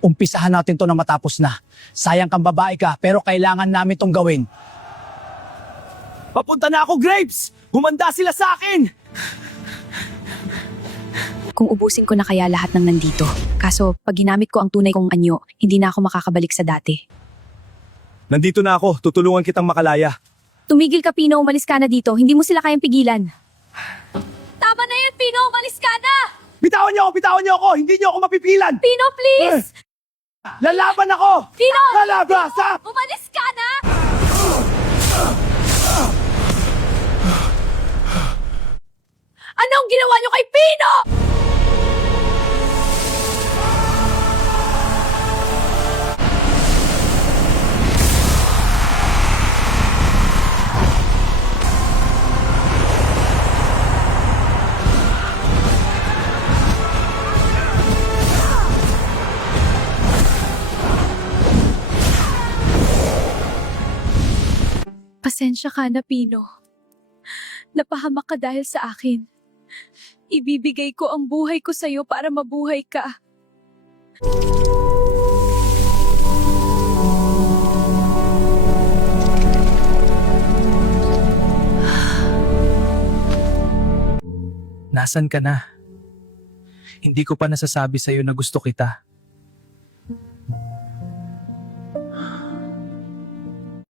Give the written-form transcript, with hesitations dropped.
Umpisahan natin to na matapos na. Sayang kang babae ka, pero kailangan namin tong gawin. Papunta na ako, Grapes! Humanda sila sa akin! Kung ubusin ko na kaya lahat ng nandito. Kaso, pag ginamit ko ang tunay kong anyo, hindi na ako makakabalik sa dati. Nandito na ako, tutulungan kitang makalaya. Tumigil ka, Pino. Umalis ka na dito. Hindi mo sila kayang pigilan. Tama na yan, Pino! Umalis ka na! Bitawan niyo ako! Bitawan niyo ako! Hindi niyo ako mapipilan! Pino, please! Lalaban ako! Pino! Lalabasa! Umalis ka na! Anong ginawa niyo kay Pino? Pasensya ka na, Pino. Napahamak ka dahil sa akin. Ibibigay ko ang buhay ko sa'yo para mabuhay ka. Nasaan ka na? Hindi ko pa nasasabi sa'yo na gusto kita.